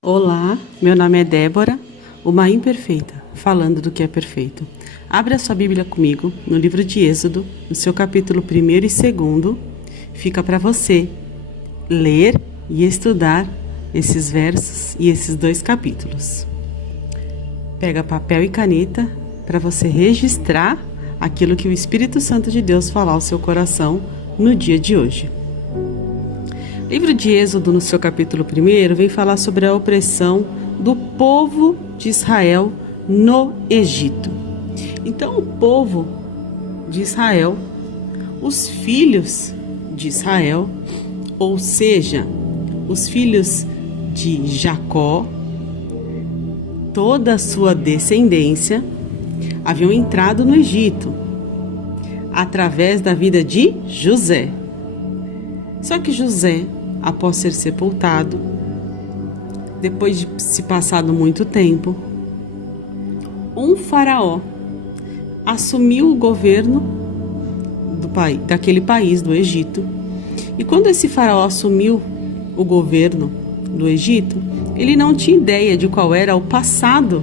Olá, meu nome é Débora, uma imperfeita, falando do que é perfeito. Abre a sua Bíblia comigo no livro de Êxodo, no seu capítulo 1º e 2º. Fica para você ler e estudar esses versos e esses 2 capítulos. Pega papel e caneta para você registrar aquilo que o Espírito Santo de Deus falar ao seu coração no dia de hoje. O livro de Êxodo, no seu capítulo 1º, vem falar sobre a opressão do povo de Israel no Egito. Então, o povo de Israel, os filhos de Israel, ou seja, os filhos de Jacó, toda a sua descendência, haviam entrado no Egito através da vida de José. Só que José, após ser sepultado, depois de se passado muito tempo, um faraó assumiu o governo daquele país, do Egito. E quando esse faraó assumiu o governo do Egito, ele não tinha ideia de qual era o passado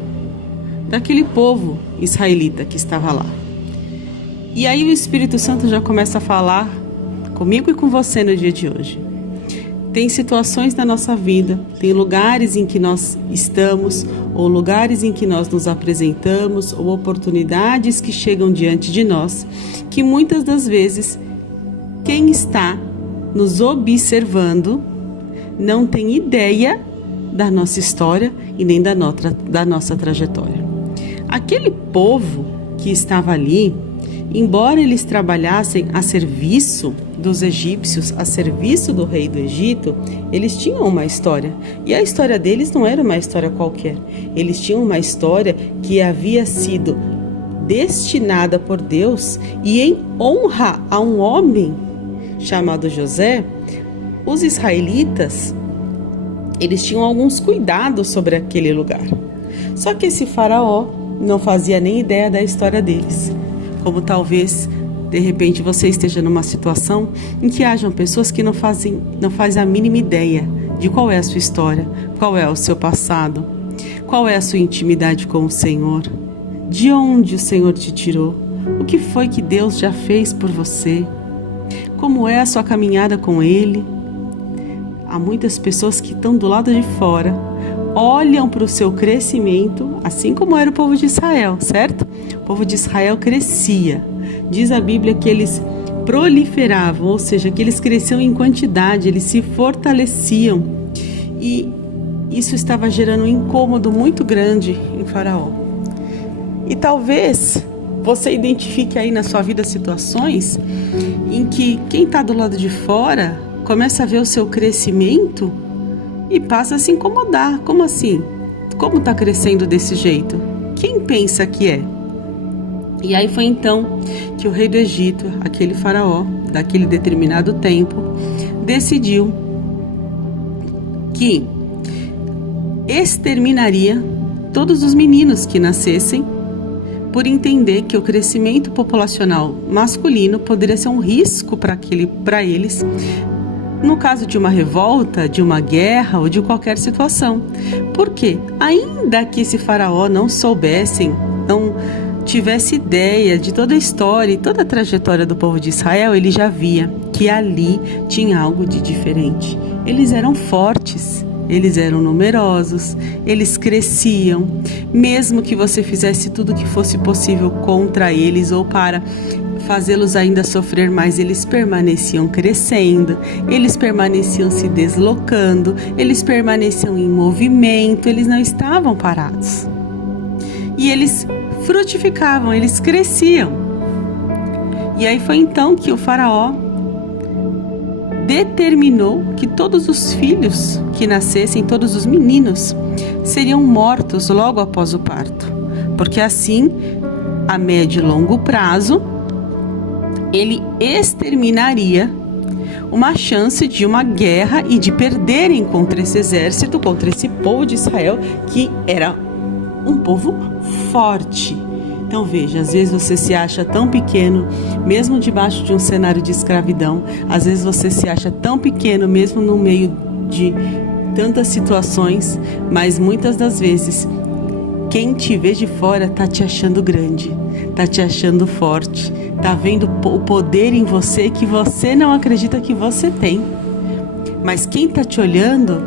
daquele povo israelita que estava lá. E aí o Espírito Santo já começa a falar comigo e com você no dia de hoje. Tem situações na nossa vida, tem lugares em que nós estamos, ou lugares em que nós nos apresentamos, ou oportunidades que chegam diante de nós, que muitas das vezes quem está nos observando não tem ideia da nossa história e nem da nossa trajetória. Aquele povo que estava ali, embora eles trabalhassem a serviço dos egípcios, a serviço do rei do Egito, eles tinham uma história. E a história deles não era uma história qualquer. Eles tinham uma história que havia sido destinada por Deus, e em honra a um homem chamado José, os israelitas, eles tinham alguns cuidados sobre aquele lugar. Só que esse faraó não fazia nem ideia da história deles. Como talvez, de repente, você esteja numa situação em que hajam pessoas que não fazem a mínima ideia de qual é a sua história, qual é o seu passado, qual é a sua intimidade com o Senhor, de onde o Senhor te tirou, o que foi que Deus já fez por você, como é a sua caminhada com Ele. Há muitas pessoas que estão do lado de fora, olham para o seu crescimento, assim como era o povo de Israel, certo? O povo de Israel crescia. Diz a Bíblia que eles proliferavam, ou seja, que eles cresciam em quantidade, eles se fortaleciam. E isso estava gerando um incômodo muito grande em Faraó. E talvez você identifique aí na sua vida situações em que quem está do lado de fora começa a ver o seu crescimento e passa a se incomodar. Como assim? Como está crescendo desse jeito? Quem pensa que é? E aí foi então que o rei do Egito, aquele faraó, daquele determinado tempo, decidiu que exterminaria todos os meninos que nascessem, por entender que o crescimento populacional masculino poderia ser um risco para eles, no caso de uma revolta, de uma guerra ou de qualquer situação. Por quê? Ainda que esse faraó não tivesse ideia de toda a história e toda a trajetória do povo de Israel, ele já via que ali tinha algo de diferente. Eles eram fortes, eles eram numerosos, eles cresciam. Mesmo que você fizesse tudo o que fosse possível contra eles ou para fazê-los ainda sofrer mais, eles permaneciam crescendo, eles permaneciam se deslocando, eles permaneciam em movimento, eles não estavam parados. E eles frutificavam, eles cresciam. E aí foi então que o faraó determinou que todos os filhos que nascessem, todos os meninos, seriam mortos logo após o parto. Porque assim, a médio e longo prazo, ele exterminaria uma chance de uma guerra e de perderem contra esse exército, contra esse povo de Israel, que era um povo forte. Então veja, às vezes você se acha tão pequeno, mesmo debaixo de um cenário de escravidão. Às vezes você se acha tão pequeno, mesmo no meio de tantas situações, mas muitas das vezes quem te vê de fora tá te achando grande, tá te achando forte, tá vendo o poder em você que você não acredita que você tem. Mas quem tá te olhando,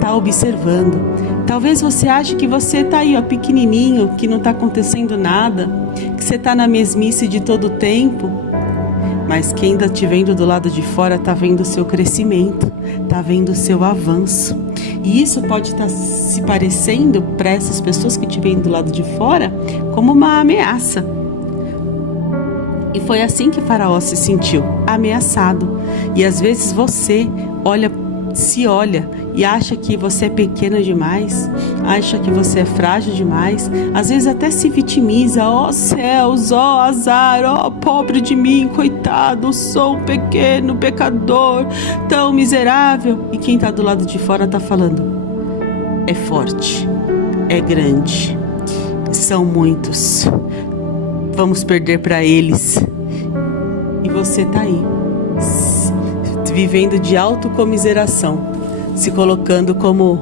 tá observando. Talvez você ache que você tá aí, ó, pequenininho, que não tá acontecendo nada, que você tá na mesmice de todo o tempo. Mas quem tá te vendo do lado de fora tá vendo o seu crescimento, tá vendo o seu avanço. E isso pode estar se parecendo para essas pessoas que te veem do lado de fora como uma ameaça. E foi assim que Faraó se sentiu, ameaçado. E às vezes você se olha e acha que você é pequeno demais, acha que você é frágil demais, às vezes até se vitimiza, ó céus, ó azar, ó pobre de mim, coitado, sou um pequeno pecador, tão miserável. E quem está do lado de fora está falando, é forte, é grande, são muitos, vamos perder para eles. E você está aí, vivendo de autocomiseração, se colocando como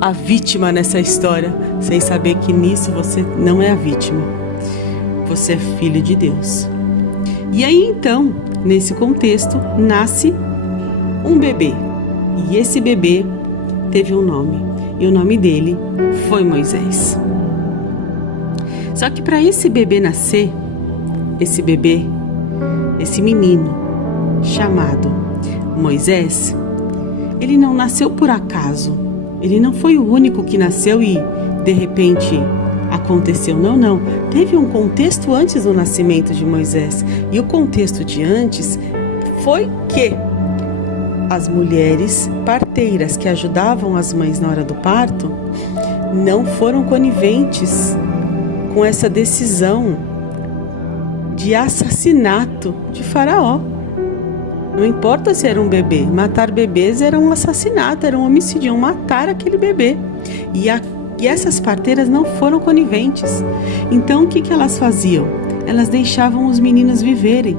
a vítima nessa história, sem saber que nisso você não é a vítima, você é filho de Deus. E aí então, nesse contexto, nasce um bebê, e esse bebê teve um nome, e o nome dele foi Moisés. Só que para esse bebê nascer, esse menino chamado Moisés, ele não nasceu por acaso, ele não foi o único que nasceu e de repente aconteceu, não, teve um contexto antes do nascimento de Moisés, e o contexto de antes foi que as mulheres parteiras que ajudavam as mães na hora do parto não foram coniventes com essa decisão de assassinato de Faraó. Não importa se era um bebê, matar bebês era um assassinato, era um homicídio, iam matar aquele bebê. E essas parteiras não foram coniventes. Então o que elas faziam? Elas deixavam os meninos viverem.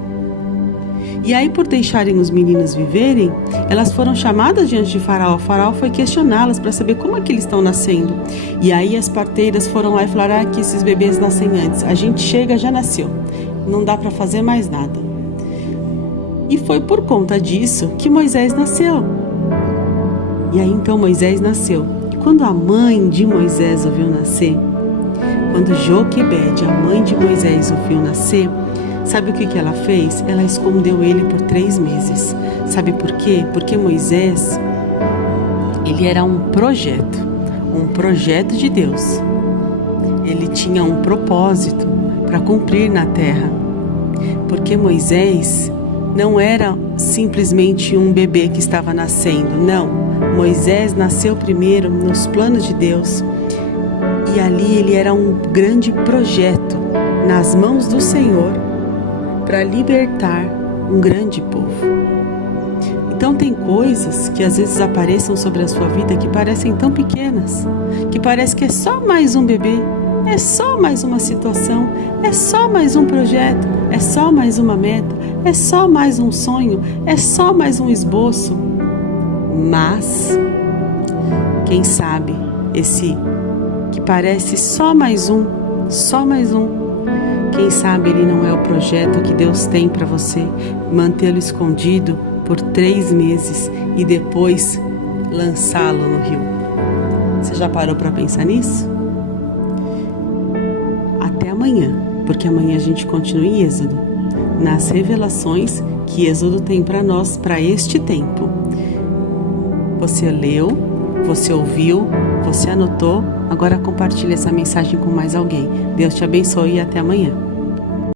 E aí, por deixarem os meninos viverem, elas foram chamadas diante de Faraó. Faraó foi questioná-las para saber como é que eles estão nascendo. E aí as parteiras foram lá e falaram que esses bebês nascem antes. A gente chega, já nasceu. Não dá para fazer mais nada. E foi por conta disso que Moisés nasceu. E aí então Moisés nasceu. E quando a mãe de Moisés o viu nascer, quando Joquebede, a mãe de Moisés, o viu nascer, sabe o que ela fez? Ela escondeu ele por 3 meses. Sabe por quê? Porque Moisés, ele era um projeto de Deus. Ele tinha um propósito para cumprir na terra. Porque Moisés não era simplesmente um bebê que estava nascendo, não. Moisés nasceu primeiro nos planos de Deus. E ali ele era um grande projeto nas mãos do Senhor para libertar um grande povo. Então tem coisas que às vezes apareçam sobre a sua vida que parecem tão pequenas, que parece que é só mais um bebê, é só mais uma situação, é só mais um projeto, é só mais uma meta, é só mais um sonho, é só mais um esboço. Mas, quem sabe, esse que parece só mais um, quem sabe ele não é o projeto que Deus tem para você, mantê-lo escondido por 3 meses e depois lançá-lo no rio. Você já parou para pensar nisso? Até amanhã, porque amanhã a gente continua em Êxodo, nas revelações que Êxodo tem para nós, para este tempo. Você leu, você ouviu, você anotou, agora compartilhe essa mensagem com mais alguém. Deus te abençoe e até amanhã.